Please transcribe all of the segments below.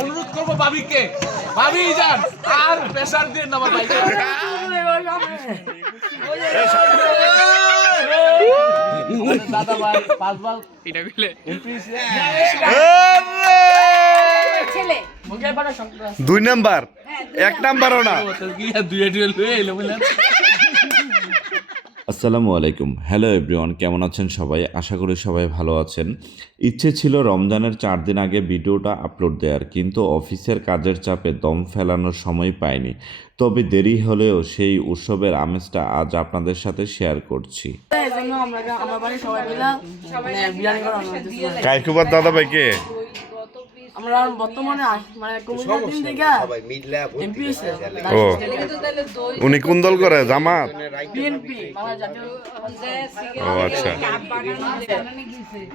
অনুরোধ করবো ভাবিকে, ভাবি যান আর প্রেসার দিয়ে আমার ভাই দাদা ভাই 5 বল এটা কইলে ছেলে 2 নাম্বার 1 নাম্বারও না। আসসালামু আলাইকুম, হ্যালো এভরিওয়ান, কেমন আছেন সবাই? আশা করি সবাই ভালো আছেন। ইচ্ছে ছিল রমজানের 4 দিন আগে ভিডিওটা আপলোড দেওয়ার, কিন্তু অফিসের কাজের চাপে দম ফেলানোর সময় পাইনি। তবে দেরি হলেও সেই উৎসবের আমেজটা আজ আপনাদের সাথে শেয়ার করছি। কাইকুবার দাদা ভাইকে আমরা বর্তমানে মানে কমিউনিটি দিন থেকে এমপি হইছে। ও উনি কোন দল করে? জামাত? বিএনপি ও আচ্ছা।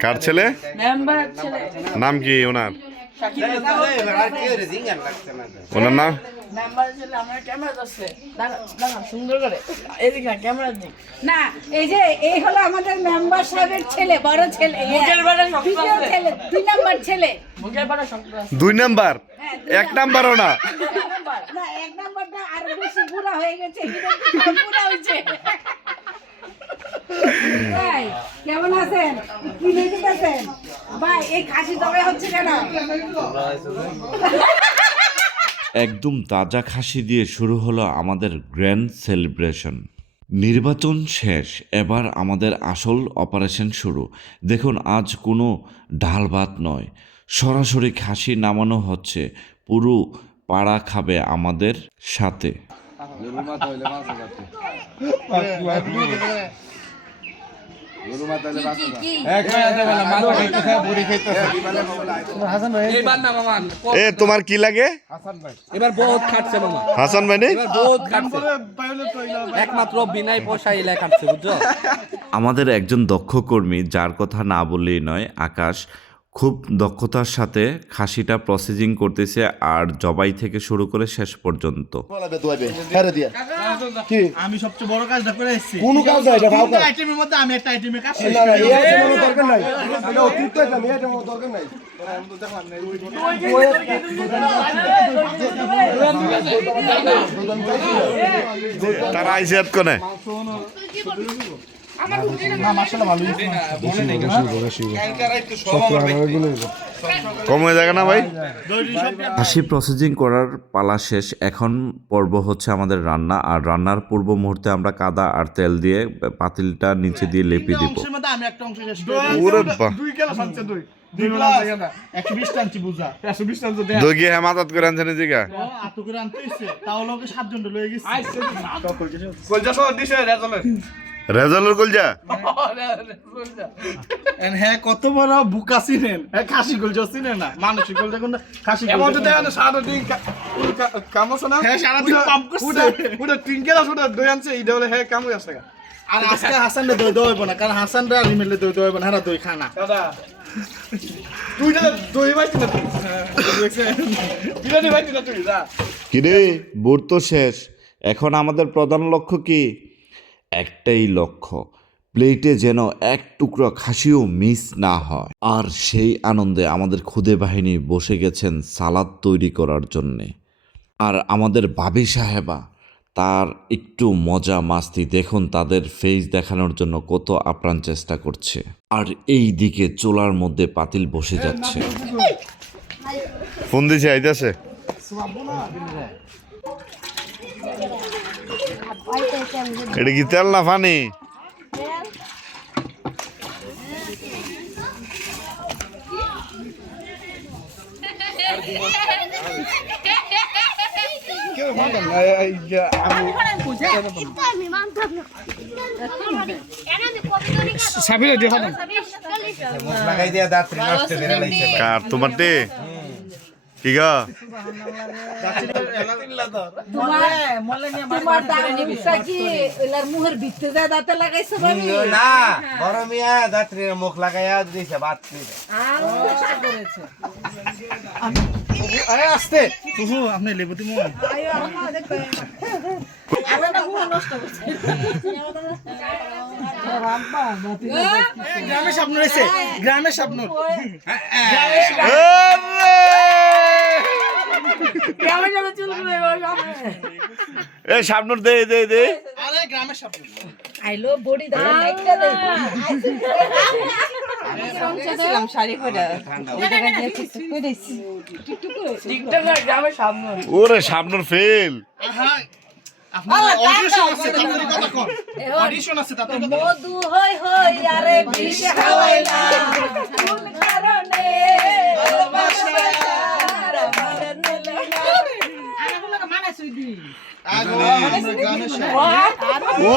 কার ছেলে? মেম্বার ছেলে। নাম কি ওনার? ওনার নাম? মেম্বার ছেলে আমরা ক্যামেরা আছে। দাঁড়া সুন্দর করে এদিকে ক্যামেরা দিই না, এই যে এই হলো আমাদের মেম্বার সাহেবের ছেলে, বড় ছেলে, মুখের বাড়া শক্ত আছে। ছেলে 2 নাম্বার ছেলে। মুখের বাড়া শক্ত আছে। 2 নাম্বার 1 নাম্বারও না। না, 1 নাম্বারটা আরো বেশি বুড়া হয়ে গেছে, এটা বুড়া হইছে। ভাই কেমন আছেন? কি দেখতেছেন ভাই? এই খাসি তবে হচ্ছে কেন? একদম তাজা খাসি দিয়ে শুরু হলো আমাদের গ্র্যান্ড সেলিব্রেশন। নির্বাচন শেষ, এবার আমাদের আসল অপারেশন শুরু। দেখুন, আজ কোনো ডাল ভাত নয়, সরাসরি খাসি নামানো হচ্ছে। পুরো পাড়া খাবে আমাদের সাথে। এ তোমার কি লাগে? এবার বহুত খাটছে মামা, হাসান ভাই নেই? এবার বহুত খাটছে, একমাত্র বিনায় পয়সা এলাই খাটছে, বুঝছো? আমাদের একজন দক্ষ কর্মী, যার কথা না বললেই নয়, আকাশ, খুব দক্ষতার সাথে খাসিটা প্রসেসিং করতেছে, আর জবাই থেকে শুরু করে শেষ পর্যন্ত। আমি সবচেয়ে বড় কাজটা করে এসেছি। কোন কাজ না, এটা ভাও কাজ। আইটেমের মধ্যে আমি একটা আইটেমের কাজ শেষ না না, করে এই আইটেমের দরকার নাই, এটা অতিরিক্ত আইটেম, এই আইটেমের দরকার নাই। তারা আইসিয়াত কোনে কম হয়ে যাবে না ভাই? খাসি প্রসেসিং করার পালা শেষ, এখন পর্ব হচ্ছে আমাদের রান্না। আর রান্নার পূর্ব মুহূর্তে আমরা কাদা আর তেল দিয়ে পাতিলটা নিচে দিয়ে লেপে দিব। অংশের মধ্যে আমি একটা অংশ শেষ করে ওরে বাহ, 2 গ্লাস আনছে, 2 গ্লাস 120 টানছি বুঝা 120 টানছে দেখ দই গিয়ে হেমাদত করে আনছেন জিগা। আতো করে আনতে হইছে, তাও লোকে 7 জন লয়ে গেছে। কলজা সহ দিছে রেজলে রেজাল্টের কলজা এন্ড হ্যাঁ, কত বড় বুকা চিনেন? হ্যাঁ, খাসি গলজা চিনেন না, মানুষের গলজা কোন খাসি এমন গলজা তো দেখেন সারা দিন কাম আছে না, হ্যাঁ, সারা দিন পাম্প করছে। ওটা 3 গেলাস ওটা দই আনছে, এইটা হলে হ্যাঁ কাম আছে। আর আজকে হাসানরে দই দইব না, কারণ হাসানরে আর রিমেলে দই দইব না, হারা দই খানা। দাদা তুই না দই ভাই না, তুই বিরানি ভাই না, তুই যা। কিরে, বোর তো শেষ, এখন আমাদের প্রধান লক্ষ্য কি? একটাই লক্ষ্য, প্লেটে যেন এক টুকরো খাসিও মিস না হয়। আর সেই আনন্দে আমাদের খুদে বাহিনী বসে গেছেন সালাদ তৈরি করার জন্যে। আর আমাদের ভাবি সাহেবা, তার একটু মজা মাস্তি দেখুন, তাদের ফেস দেখানোর জন্য কত আপ্রাণ চেষ্টা করছে। আর এই দিকে চুলার মধ্যে পাতিল বসে যাচ্ছে। ফোন দিছে, আইতাছে। এটা কি তেল না পানি? কার তোমার টে কি গা? তোমার দাঁতটা কি এলার মুখের ভিতরে যা দাঁতে লাগাইছো ভাবি? না, বড় মিয়া দাত্রীর মুখ লাগাইয়া দিছে ভাত দিছে। আরে আস্তে তুহু, আপনি লেবুতি মু গ্রামের স্বপ্ন রয়েছে, গ্রামের স্বপ্ন। এ শাবনুর দে দে দে আরে গ্রামের সামনে আইলো বডি দাও লাইটটা দে ছিলাম শাড়ি পরে ওই জায়গায় গিয়ে টিকটক করেছি টিকটক না গ্রামের সামনে ওরে শাবনুর ফেল আপনার অডিশন আছে তাড়াতাড়ি কথা কর অডিশন আছে তাড়াতাড়ি কথা মধু হই হই আরে বিষ খাওয়াইলা কোন কারণে ভালোবাসা আর আমার নলে আরে বলে মানে সুইদি আগো গানের সাথে ও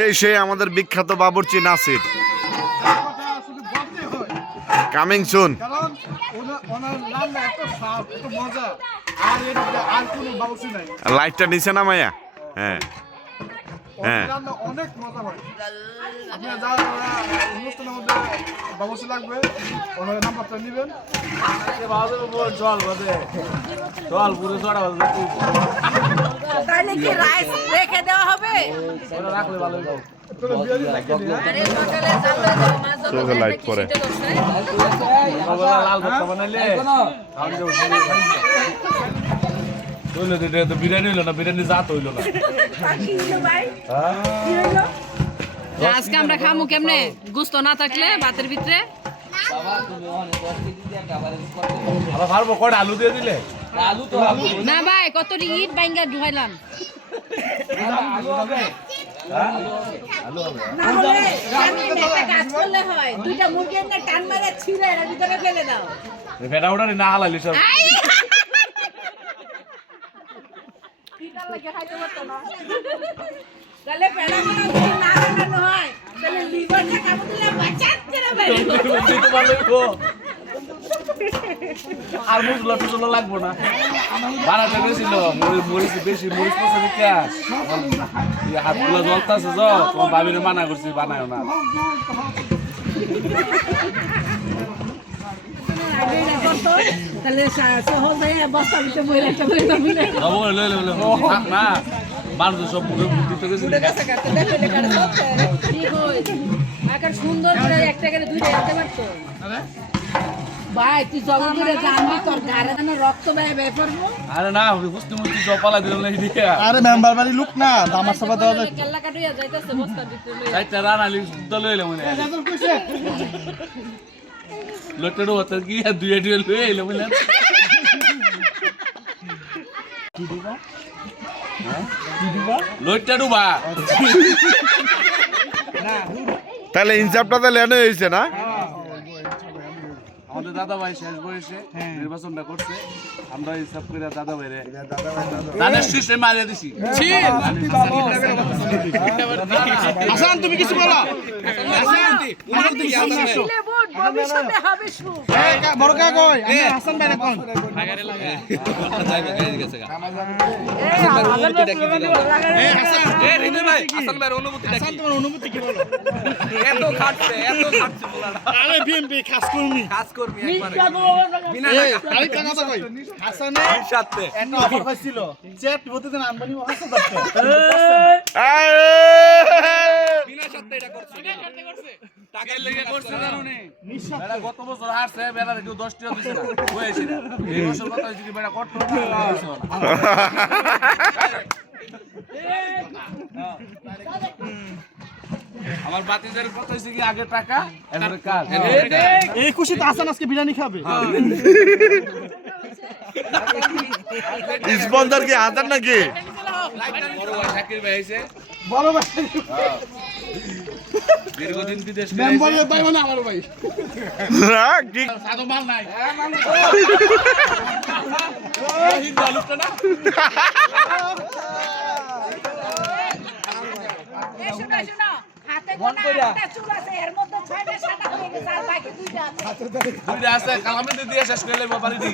এই সেই আমাদের বিখ্যাত বাবুর্চি নাসির কথা শুধু বলতে হয় কামিং সুন কারণ ওনার রান্না এত স্বাদ এত মজা আর এর আর কোনো বাবুসি নাই লাইটটা নিচে না মায়া হ্যাঁ হ্যাঁ রান্না অনেক মজা হয় আপনারা যারা অনুষ্ঠানের মধ্যে বাবুসি লাগবে ওনার নাম্বারটা নেবেন তাহলে কি রাইস রেখে দেওয়া হবে তোরা বিয়ারি লাগে না আরে সকালে যাবে তো মাছ চোখে লাইট পড়ে বিরিয়ানি হইলো না বিরিয়ানি জাত হইলো না আজকে আমরা খামু কেমনে গুস্ত না থাকলে ভাতের ভিতরে আবার পারবো কটা আলু দিয়ে দিলে না ভাই কত ইট বাইঙ্গা ঢুকাইলাম না হলে আমি একটা কাজ করলে হয় দুইটা মুরগির না টান মারে ছিঁড়ে এর ভিতরে ফেলে দাও ফেটা উঠানি না হালালি সব তাহলে পেড়া মারা যদি না রান্নানো হয় তাহলে লিভারটা কামড় দিলে বাঁচাত করে বেরো দিতে পারলে তো আর মুসলা টুসলা লাগবো না বানাতে গেছিল মরিচ বেশি মরিচ পছন্দ কে হাতগুলো জ্বলতাছে তো তোমার ভাবিরে মানা করছি বানায় না তাহলে সহজ হয়ে বস্তা ভিতরে বইরা একটা বইরা মিলে থাক না মানুষ সব দিতে গেছিল ঠিক হই আকার সুন্দর করে একটা করে দুইটা দিতে পারতো ভাই তুই জগৎ করে জানবি তোর ঘরে যেন রক্ত বেয়ে বেয়ে পড়বো আরে না বুঝতে মুঝতে জপালা দিলাম না দিয়া আরে মেম্বার বাড়ি লোক না দামার সভা দেওয়া যায় কেল্লা কাটুইয়া যাইতেছে বস্তার ভিতরে চাইটা রানালি দল লইলে মনে লটেড়ো হতে গিয়া দুই দুই লইলে মনে লইটা ডুবা তাহলে ইনসাফটা তো লেনে হয়েছে না আমাদের দাদা ভাই শেষ বয়সে নির্বাচনটা করছে আমরা হিসাব করে দাদা ভাইরে দানের শীষে মারিয়ে দিছি হাসান তুমি কিছু বলো হাসান তুমি সামনে আসো দিলে ভোট ভবিষ্যতে হবে সুখ বড় কা কই আমি হাসান ভাই কোন এই হাসান এই রিনে ভাই হাসান ভাইয়ের অনুমতিটা কি হাসান তোমার অনুমতি কি বলো এত খাটছে বলাটা আরে বিএমপি খাস কর্মী বিনা আরেকটা কথা কই হাসানের সাথে একটা অফার পাইছিল চ্যাট হতে দেন আনবানি হাসান দত্ত বিনা সাথে এটা করছে টাকার লেগে করছে জানুনি বেড়া গত বছর হারছে বেড়া কেউ 10 টাকা দিছে না হয়েছে না এই বছর কথা হইছে কি বেড়া করতে না আমার বাতিজারের কথা হইছে কি আগে টাকা এবারে কাজ এই খুশিতে হাসান আজকে বিরিয়ানি খাবে স্পন্সর কি হাজার নাকি বড় ভাই শাকির ভাই আইছে বড় ভাই দীর্ঘদিন বিদেশ মেম্বারের ভাই মানে আমার ভাই হ্যাঁ, কি সাদো মাল নাই হিন্দু আলুটা না এই শোনো শোনো হাতে গোনা একটা চুল আছে এর মধ্যে 6টা সাদা হয়ে গেছে আর বাকি 2টা আছে দুইটা আছে কালামিতে দিয়ে শেষ করে লইব বাড়ি দি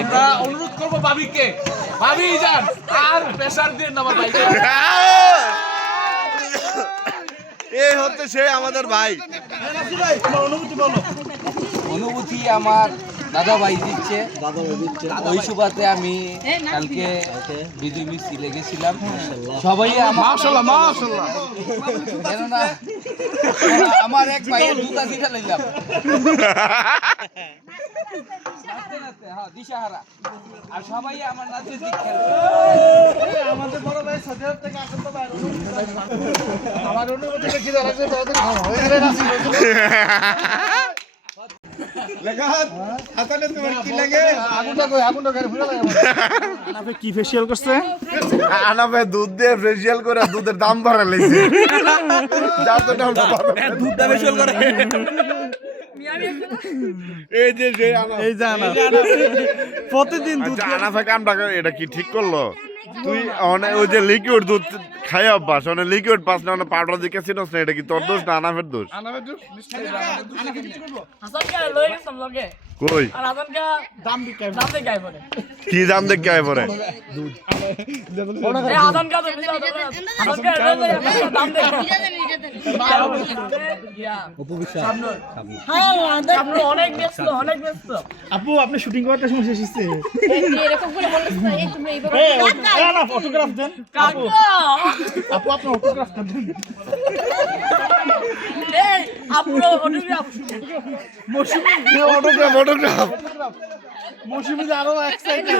আমরা অনুরোধ করবো ভাবিকে ভাবি যান আর প্রেসার দিয়ে না ভাই এই হচ্ছে সে আমাদের ভাই তোমার অনুমতি বলো অনুভূতি আমার দাদা ভাই দিচ্ছে ওই সুবাদে আমি কালকে বিজয় মিছিলে গেছিলাম সবাই কেননা আমার এক ভাইয়ের জুতা দিতে লাগলাম দিশাহারা আর সবাই আমার নাচের দিক আমাদের বড় ভাই সজেব থেকে আসল তো আমার অনুভূতি কি দাঁড়াচ্ছে তাদের কি ফেসিয়াল করছে? আনাবে দুধ দিয়ে ফেসিয়াল করে দুধের দাম বাড়া লেগেছে দুধ দামে শোল করে এই যে এই যে প্রতিদিন দুধ আনাফে কামটা এটা কি ঠিক করলো? তুই ওই যে লিকুইড দুধ খাই অভ্যাস লিকুইড পাস না পাউডার দিকে চিনস না, এটা কি তোর দোষ না আনাফের দোষ? কই কি দাম দেখে আয় পরে অনেক ব্যস্ত অনেক ব্যস্ত। আপু আপনি শুটিং করার সময় শেষ হচ্ছে এরকম করে বলছিস এই তোমরা এইভাবে অটোগ্রাফ দেন আপু আপু আপনার অটোগ্রাফ দেন অটোগ্রাফ মৌসুমী আরো এক্সাইটেড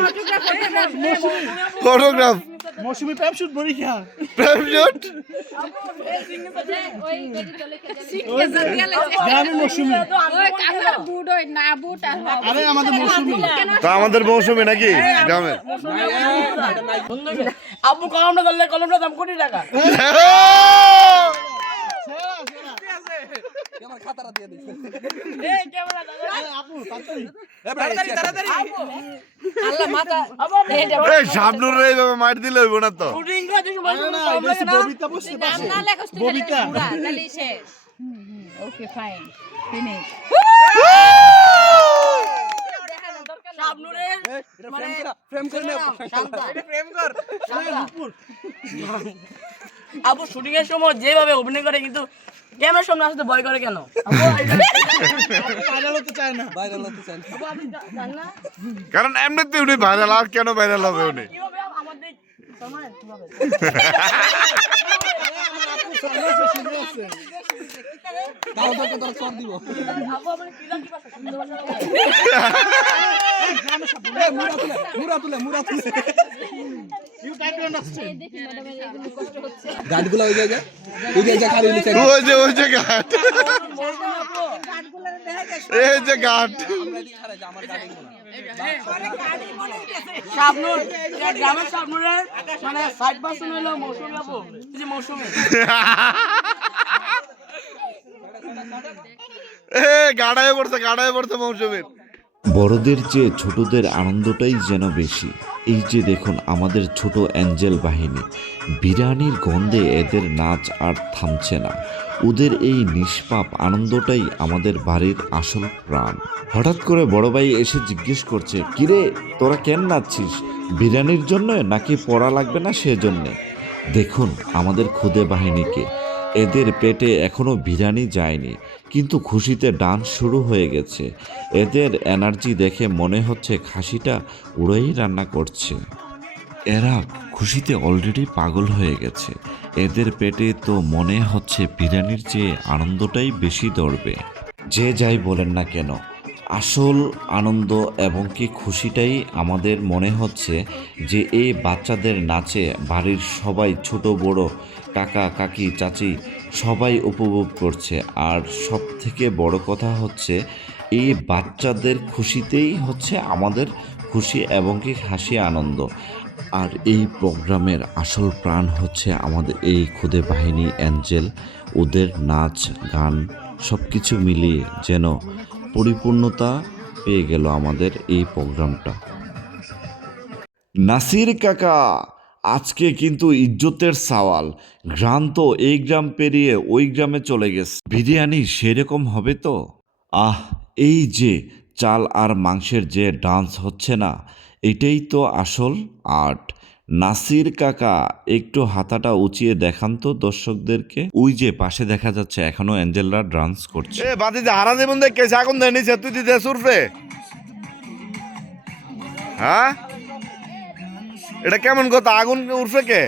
ফটোগ্রাফ মৌসুমী প্যাপ শুট বড়ি খা প্রেমজট ওই গদি চলে গেলে গ্রামে মৌসুমী ওই কাকার বুট ওই না বুট আর আরে আমাদের মৌসুমী তা আমাদের মৌসুমী নাকি গ্রামের আপু কলমটা ধরলে কলমটা দাম কোটি টাকা। আমার খাতাটা দিয়ে দিছে এই ক্যামেরা আপু তাড়াতাড়ি তাড়াতাড়ি আল্লাহ মাথা এই শাবনুর রে এইভাবে মার দিলে হইব না তো। শুটিং করে দিছো মানে না এটা হচ্ছে ববিতা বসতে নাম পারছে না লেখস তুই ববিতা পুরা তাহলে শেষ ওকে ফাইন ফিনিশ শাবনুরে মানে ফ্রেম করে নে ফ্রেম কর আপু শুটিং এর সময় যেভাবে অভিনয় করে কিন্তু ক্যামেরার সামনে আসতে ভয় করে কেন? ভাইরাল হতে চায় না ভাইরাল হতে চান আপু আপনি জানেন না কারণ এমনিতে উনি ভাইরাল আর কেন ভাইরাল হবে উনি? কিভাবে আমাদের সময় কিভাবে দাও তো তোর সর দিব আপু আপনি কি জানেন কি মুরা তুলে ইউ টাইপ টু আন্ডারস্ট্যান্ড দেখি ম্যাডামের এগুলো কষ্ট হচ্ছে গাড়িগুলো ওই জায়গা খালি নিচে ওই যে ঘাট এই যে ঘাট আমার গাড়িগুলো শাবনুর গ্রামের শাবনুরের মানে 60% হলো মৌসুমী আপু এই যে মৌসুমী গাড়ায় পড়ছে মৌসুমীর। বড়দের চেয়ে ছোটদের আনন্দটাই যেন বেশি। এই যে দেখুন আমাদের ছোট অ্যাঞ্জেল বাহিনী, বিরিয়ানির গন্ধে এদের নাচ আর থামছে না। ওদের এই নিষ্পাপ আনন্দটাই আমাদের বাড়ির আসল প্রাণ। হঠাৎ করে বড় ভাই এসে জিজ্ঞেস করছে, কিরে তোরা কেন নাচছিস? বিরিয়ানির জন্য নাকি পড়া লাগবে না সেজন্যে? দেখুন আমাদের খুদে বাহিনীকে, এদের পেটে এখনো বিরিয়ানি যায়নি কিন্তু খুশিতে ডান্স শুরু হয়ে গেছে। এদের এনার্জি দেখে মনে হচ্ছে খাসিটা উড়েই রান্না করছে। এরা খুশিতে অলরেডি পাগল হয়ে গেছে। এদের পেটে তো মনে হচ্ছে বিরিয়ানির চেয়ে আনন্দটাই বেশি দৌড়বে। যে যাই বলেন না কেন, আসল আনন্দ এবং কি খুশিটাই আমাদের মনে হচ্ছে যে এই বাচ্চাদের নাচে বাড়ির সবাই ছোট বড় কাকা কাকি চাচি সবাই উপভোগ করছে। আর সব থেকে বড় কথা হচ্ছে এই বাচ্চাদের খুশিতেই হচ্ছে আমাদের খুশি এবং কি হাসি আনন্দ। আর এই প্রোগ্রামের আসল প্রাণ হচ্ছে আমাদের এই খুদে বাহিনী অ্যাঞ্জেল। ওদের নাচ গান সব কিছু মিলিয়ে যেন পরিপূর্ণতা পেয়ে গেল আমাদের এই প্রোগ্রামটা। নাসির কাকা, আজকে কিন্তু ইজ্জতের সওয়াল। গ্রাম তো এই গ্রাম পেরিয়ে ওই গ্রামে চলে গেছে। বিরিয়ানি সেরকম হবে তো? এই যে চাল আর মাংসের যে ডান্স হচ্ছে না, এটাই তো আসল আর্ট। নাসির কাকা একটু হাতাটা উঁচিয়ে দেখান তো দর্শকদেরকে। ওই যে পাশে দেখা যাচ্ছে এখনো অ্যাঞ্জেলরা ডান্স করছে। এ বাতি যে হারা দেবন দেখে আগুন দেয় নিচে তুই দিতে সুরফে, হ্যাঁ এটা কেমন কথা? আগুন উঠবে কে?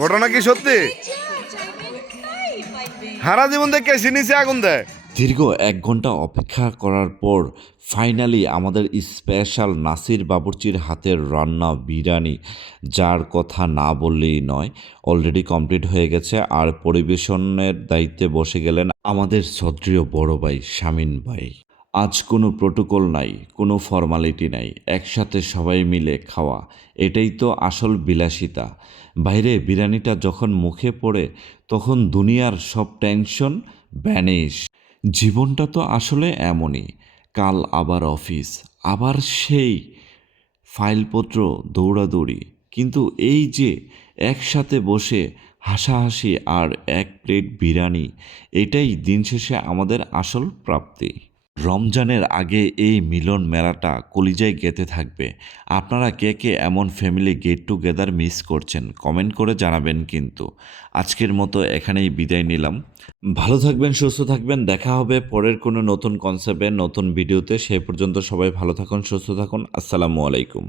ঘটনা কি সত্যি? হারা জীবন দেখে নিচে আগুন দেয়। দীর্ঘ 1 ঘন্টা অপেক্ষা করার পর ফাইনালি আমাদের স্পেশাল নাসির বাবুর্চির হাতের রান্না বিরিয়ানি, যার কথা না বললেই নয়, অলরেডি কমপ্লিট হয়ে গেছে। আর পরিবেশনের দায়িত্বে বসে গেলেন আমাদের শ্রদ্ধেয় বড় ভাই শামিন ভাই। আজ কোনো প্রোটোকল নাই, কোনো ফর্মালিটি নাই, একসাথে সবাই মিলে খাওয়া, এটাই তো আসল বিলাসিতা। বাইরে বিরিয়ানিটা যখন মুখে পড়ে তখন দুনিয়ার সব টেনশন ভ্যানিশ। জীবনটা তো আসলে এমনই, কাল আবার অফিস, আবার সেই ফাইলপত্র দৌড়াদৌড়ি, কিন্তু এই যে একসাথে বসে হাসাহাসি আর 1 প্লেট বিরিয়ানি, এটাই দিন শেষে আমাদের আসল প্রাপ্তি। রমজানের আগে এই মিলন মেলাটা কলিজায় গেঁথে থাকবে। আপনারা কে কে এমন ফ্যামিলি গেট টুগেদার মিস করছেন কমেন্ট করে জানাবেন। কিন্তু আজকের মতো এখানেই বিদায় নিলাম। ভালো থাকবেন, সুস্থ থাকবেন, দেখা হবে পরের কোনো নতুন কনসেপ্টে নতুন ভিডিওতে। সেই পর্যন্ত সবাই ভালো থাকুন, সুস্থ থাকুন। আসসালামু আলাইকুম।